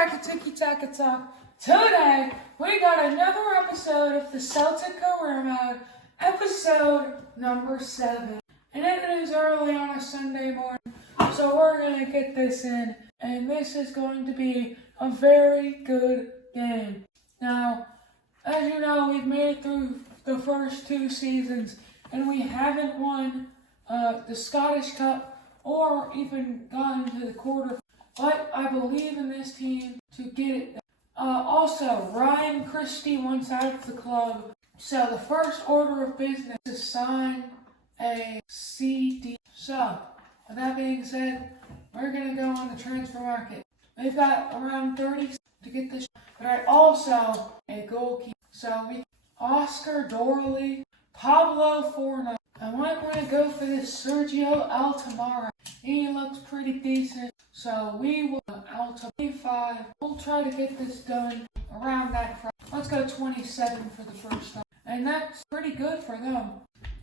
back to Tiki Taka Talk. Today, we got another episode of the Celtic Career Mode, episode number 7. And it is early on a Sunday morning, so we're going to get this in. And this is going to be a very good game. Now, as you know, we've made it through the first 2 seasons, and we haven't won the Scottish Cup or even gotten to the quarter. But I believe in this team to get it done. Also, Ryan Christie wants out of the club. So the first order of business is to sign a CD. So, with that being said, we're going to go on the transfer market. We've got around 30 to get this. But I also a goalkeeper. So we Oscar Dorley, Pablo Forno. I might want to go for this Sergio Altamara. He looks pretty decent. So we will out to 25. We'll try to get this done around that price. Let's go 27 for the first time. And that's pretty good for them.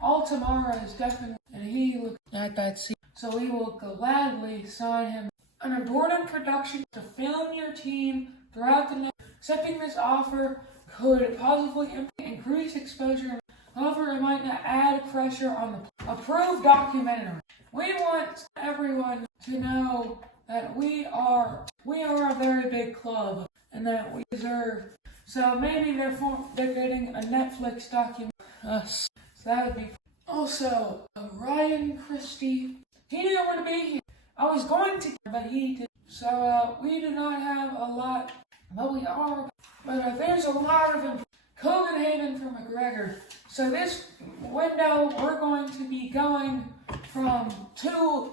Altamara is definitely, and he looks at that seat. So we will gladly sign him. An important production to film your team throughout the night. Accepting this offer could positively increase exposure. However, it might not add pressure on the approved documentary. We want everyone to know that we are a very big club and that we deserve. So maybe they're getting a Netflix documentary. Us. So that would be. Also, Ryan Christie. He didn't want to be here. I was going to, but he did. So we do not have a lot, but we are. But there's a lot of them. Copenhagen for McGregor. So this window, we're going to be going from 2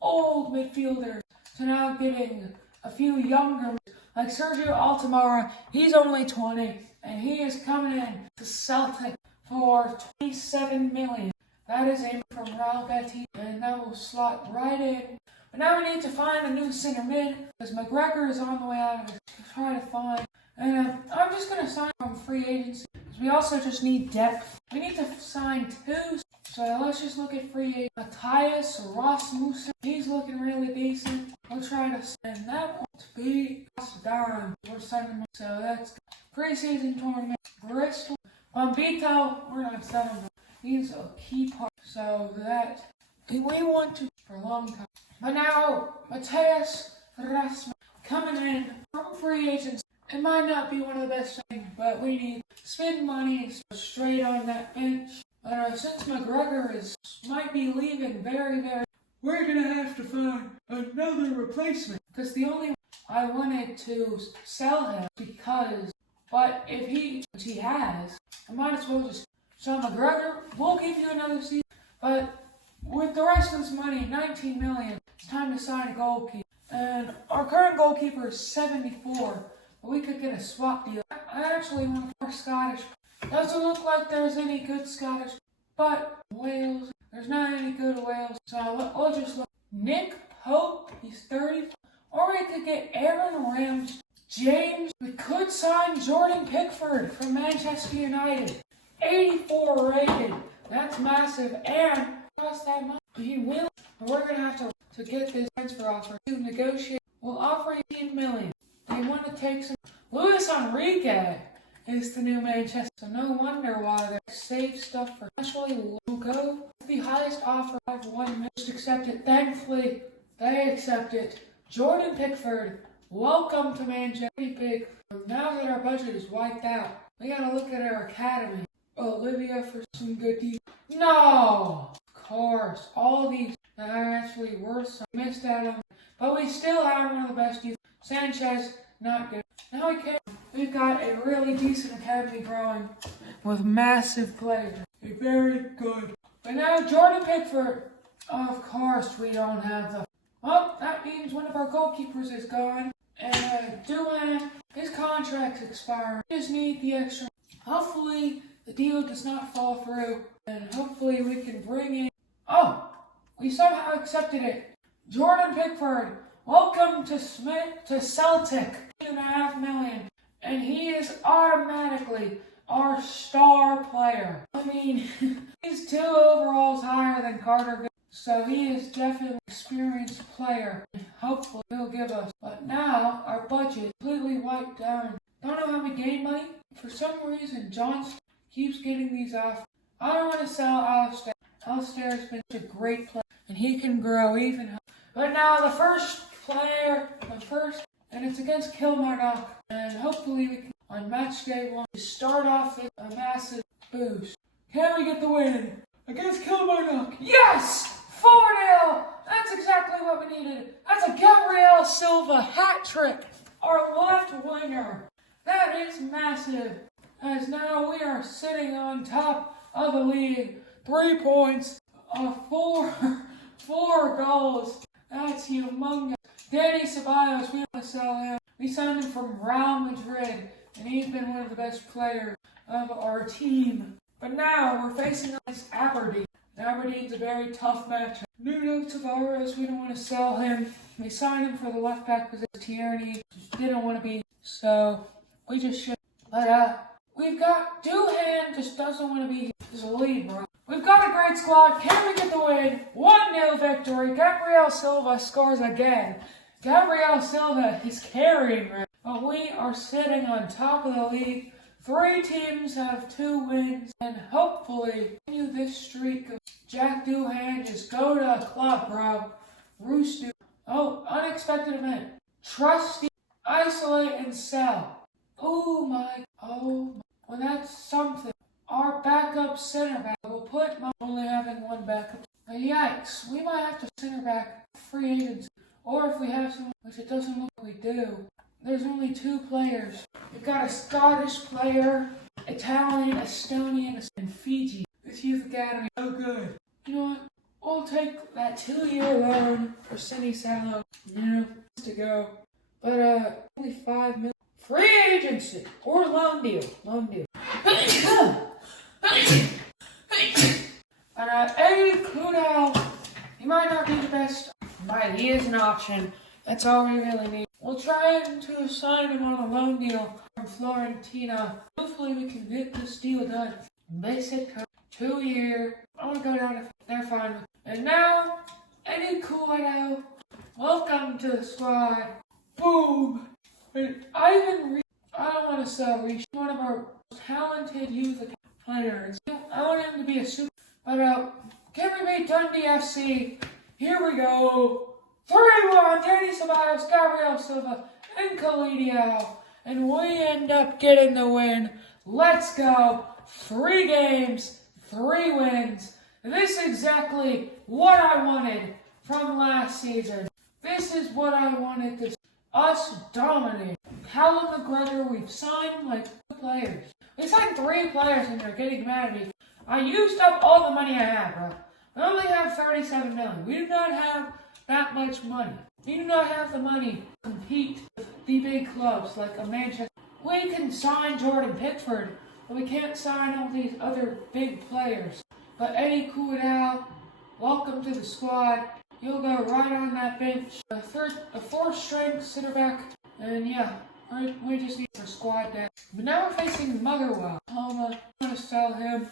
old midfielders to now getting a few younger, like Sergio Altamara. He's only 20, and he is coming in to Celtic for 27 million. That is in from Real Betis, and that will slot right in. But now we need to find a new center mid, because McGregor is on the way out of it. Try to find. And I'm just going to sign from free agency, because we also just need depth. We need to sign 2. So let's just look at free agent. Matthias Rasmussen. He's looking really decent. We'll try to send that one to be Darren. We're sending him. So that's preseason tournament. Bristol. Bombito, we're not sending him. He's a key part. So that we want to for a long time. But now, Matthias Rasmussen coming in from free agency. It might not be one of the best things, but we need to spend money straight on that bench. But since McGregor might be leaving very, we're going to have to find another replacement. Because the only I wanted to sell him but if he has, I might as well just sell McGregor. We'll give you another season. But with the rest of this money, 19 million, it's time to sign a goalkeeper. And our current goalkeeper is 74. We could get a swap deal. I actually want more Scottish. Doesn't look like there's any good Scottish, but Wales, there's not any good Wales. So we'll just look. Nick Pope, he's 30. Or we could get Aaron Ramsey. James, we could sign Jordan Pickford from Manchester United. 84 rated. That's massive. And cost that much. He will. We're going to have to get this transfer offer to negotiate. We'll offer 18 million. They want to take some. Luis Enrique is the new Manchester. So no wonder why they save stuff for. Actually, we'll go with the highest offer I've won. Just accept it. Thankfully, they accept it. Jordan Pickford, welcome to Manchester. Pretty big. Now that our budget is wiped out, we gotta look at our academy. Olivia for some good deals. No! Of course. All these that are actually worth some. Missed out on. But we still have one of the best youth. Sanchez, not good. Now we've got a really decent academy growing with massive players. Very good. But now Jordan Pickford, of course we don't have the. Well, that means one of our goalkeepers is gone. And Duan, his contract's expiring. We just need the extra. Hopefully the deal does not fall through. And hopefully we can bring in. Oh, we somehow accepted it. Jordan Pickford. Welcome to Celtic, $2.5 million, and he is automatically our star player. I mean, he's 2 overalls higher than Carter, so he is definitely an experienced player. Hopefully he'll give us. But now our budget, right down. Don't know how we gain money. For some reason, John keeps getting these off. I don't want to sell Alistair. Alistair's been a great player, and he can grow even higher. But now the first player, and it's against Kilmarnock, and hopefully we can, on match day 1, start off with a massive boost. Can we get the win against Kilmarnock? Yes! 4-0! That's exactly what we needed. That's a Gabriel Silva hat trick, our left winger. That is massive, as now we are sitting on top of the league. 3 points, four goals. That's humongous. Dani Ceballos, we want to sell him. We signed him from Real Madrid, and he's been one of the best players of our team. But now we're facing against Aberdeen. Aberdeen's a very tough match. Nuno Tavares, we don't want to sell him. We signed him for the left back position. Tierney just didn't want to be, so we just should. But we've got Doohan, just doesn't want to be as a lead, bro. We've got a great squad. Can we get the win? 1-0 victory. Gabriel Silva scores again. Gabriel Silva is carrying, but we are sitting on top of the league. 3 teams have 2 wins, and hopefully continue this streak of Jack Doohan. Just go to a club, bro. Roosty. Oh, unexpected event. Trusty, isolate, and sell. Oh my. Well, that's something. Our backup center back will put my only having 1 backup. Yikes, we might have to center back free agents. Or if we have someone, which it doesn't look like we do, there's only 2 players. We've got a Scottish player, Italian, Estonian, and Fiji. This youth academy, so good. You know what? We'll take that 2-year loan for Cindy Salo. To go. But only 5 million. Free agency or loan deal. But Eddie Cudell, he might not be the best, but he is an option. That's all we really need. We'll try to sign him on a loan deal from Florentina. Hopefully we can get this deal done. Basic 2-year. I want to go down if they're fine. And now, Eddie Cudell, welcome to the squad. Boom! And Ivan Reed, I don't want to sell Reed. He's one of our most talented youth players. I want him to be a super. But can we beat Dundee FC? Here we go. 3-1, Dani Ceballos, Gabriel Silva, and Kalidio. And we end up getting the win. Let's go. 3 games, 3 wins. This is exactly what I wanted from last season. This is what I wanted to see. Us dominate. Callum McGregor, we've signed like 2 players. We signed 3 players and they're getting mad at me. I used up all the money I have, bro. We only have 37 million. We do not have that much money. We do not have the money to compete with the big clubs like a Manchester. We can sign Jordan Pickford, but we can't sign all these other big players. But Eddie Cudell, welcome to the squad. You'll go right on that bench. A 4th string center back. And yeah, we just need for squad depth. But now we're facing Motherwell. I'm gonna sell him.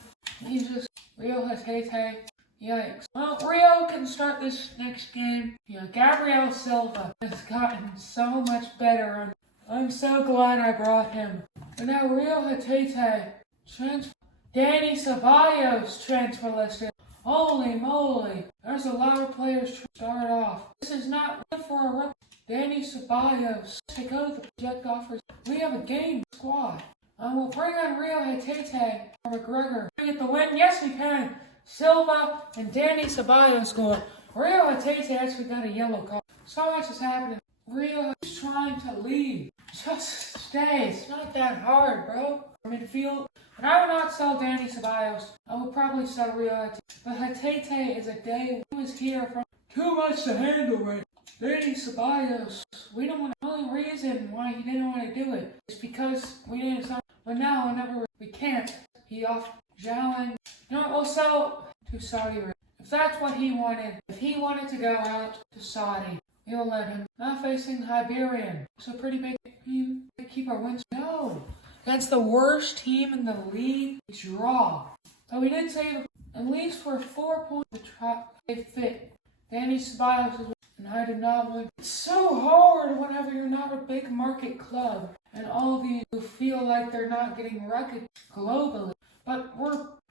He's just Rio Hatete. Yikes. Well, Rio can start this next game. Yeah, Gabriel Silva has gotten so much better. I'm so glad I brought him. But now Rio Hatete transfer. Dani Ceballos transfer listed. Holy moly. There's a lot of players to start off. This is not good for a rookie. Dani Ceballos to go to the project offers. We have a game squad. We'll bring on Rio Hatete or McGregor. Can we get the win? Yes, we can. Silva and Dani Ceballos score. Rio Hatete actually got a yellow card. So much is happening. Rio is trying to leave. Just stay. It's not that hard, bro. Midfield. But I will not sell Dani Ceballos. I will probably sell Rio Hatete. But Hatete is a day he was here from too much to handle right. Dani Ceballos. We don't want. The only reason why he didn't want to do it is because we didn't sign. But now, whenever we can't, he off Jalen. You know what? We'll sell to Saudi Arabia. If that's what he wanted. If he wanted to go out to Saudi, we'll let him. Now facing Hibernian. It's a pretty big team. They keep our wins. No. That's the worst team in the league. Draw. But we did save at least for 4 points to try to fit. Dani Ceballos is, and I did not win. It's so hard whenever you're not a big market club and all of you who feel like they're not getting recognized globally. But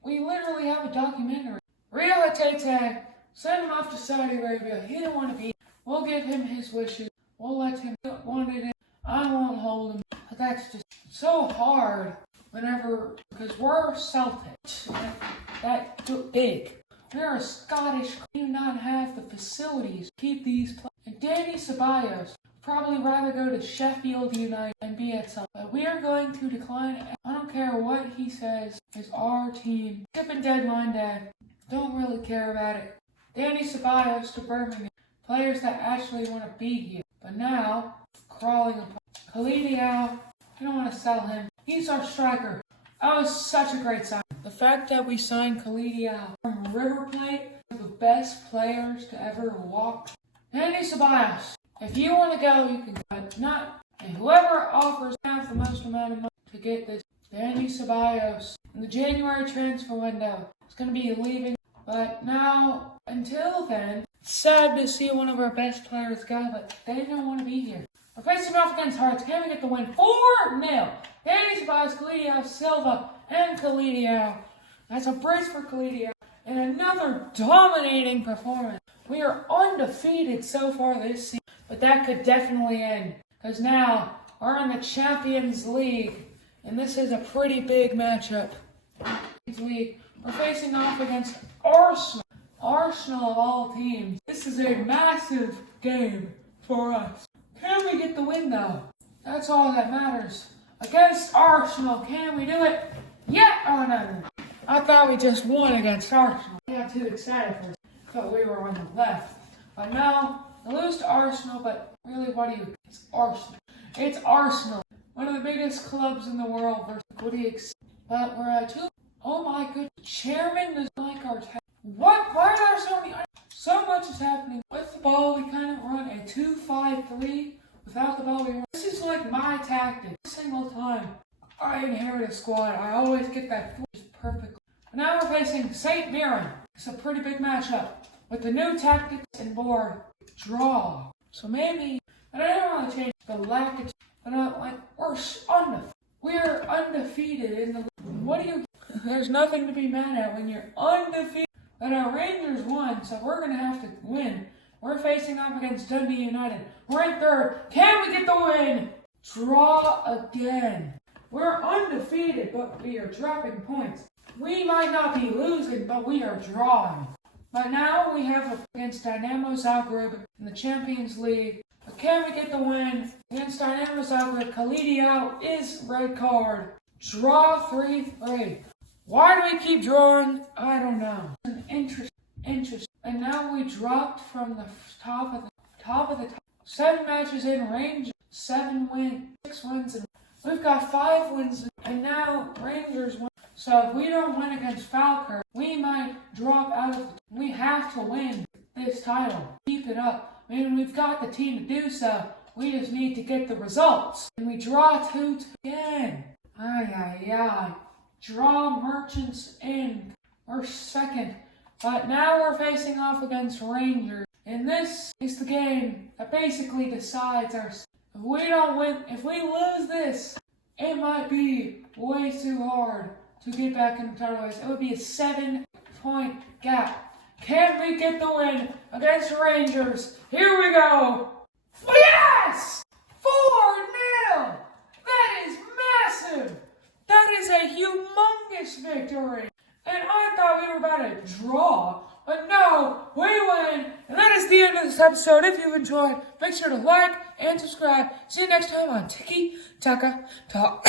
we literally have a documentary. Rio Hatete, send him off to Saudi Arabia. He didn't want to be. We'll give him his wishes. We'll let him want it in. I won't hold him. But that's just so hard because we're Celtic. That big. We're a Scottish. We do not have the facilities to keep these players. And Danny Ceballos probably rather go to Sheffield United and be at Celtic. But we are going to decline. I don't care what he says. It's our team. Skipping deadline day. Don't really care about it. Danny Ceballos to Birmingham. Players that actually want to be here. But now, crawling upon Khalid Diallo, I don't want to sell him. He's our striker. That was such a great sign. The fact that we signed Khalid Diallo from River Plate, one of the best players to ever walk. Danny Ceballos, if you want to go, you can go. But not, and whoever offers half the most amount of money to get this, Danny Ceballos, in the January transfer window, is going to be leaving. But now, until then, it's sad to see one of our best players go, but they don't want to be here. We're facing off against Hearts. Can we get the win? 4-0. Danny Ceballos, Khalid Diallo, Silva, and Khalid Diallo. That's a brace for Khalid Diallo. And another dominating performance. We are undefeated so far this season, but that could definitely end. Because now, we're in the Champions League, and this is a pretty big matchup. We're facing off against Arsenal. Arsenal of all teams. This is a massive game for us. Can we get the win though? That's all that matters. Against Arsenal, can we do it? Yeah! Oh no. I thought we just won against Arsenal. I got too excited for it. I thought we were on the left. But no, I lose to Arsenal, but really it's Arsenal. It's Arsenal. One of the biggest clubs in the world versus what do you expect? But we're at 2. Oh my goodness. Chairman doesn't like our tactics. What? Why are there so much is happening? With the ball, we kind of run a 2-5-3. Without the ball, we run. This is like my tactic. Every single time I inherit a squad, I always get that perfectly. But now we're facing St. Mirren. It's a pretty big matchup. With the new tactics and board, draw. So maybe, and I don't want to change the lack of, but we're undefeated in the league. There's nothing to be mad at when you're undefeated. But our Rangers won, so we're going to have to win. We're facing off against Dundee United. We're in 3rd. Can we get the win? Draw again. We're undefeated, but we are dropping points. We might not be losing, but we are drawing. But now we have against Dynamo Zagreb in the Champions League. But can we get the win? Against Dynamo Zagreb, Khalid Diallo is red card. Draw 3-3. Why do we keep drawing? I don't know. Interest. And now we dropped from the top of the top. 7 matches in Rangers, 6 wins, and we've got 5 wins, and now Rangers win. So if we don't win against Falkirk, we might drop out of we have to win this title. Keep it up. I mean, we've got the team to do so. We just need to get the results. And we draw 2 again. Draw Merchants in. We're 2nd. But now we're facing off against Rangers. And this is the game that basically decides our... If we don't win, if we lose this, it might be way too hard to get back in the title race. It would be a 7-point gap. Can we get the win against Rangers? Here we go. Yes! 4-0! That is massive! That is a humongous victory. And I thought we were about to draw, but no, we win. And that is the end of this episode. If you enjoyed, make sure to like and subscribe. See you next time on Tiki Taka Talk.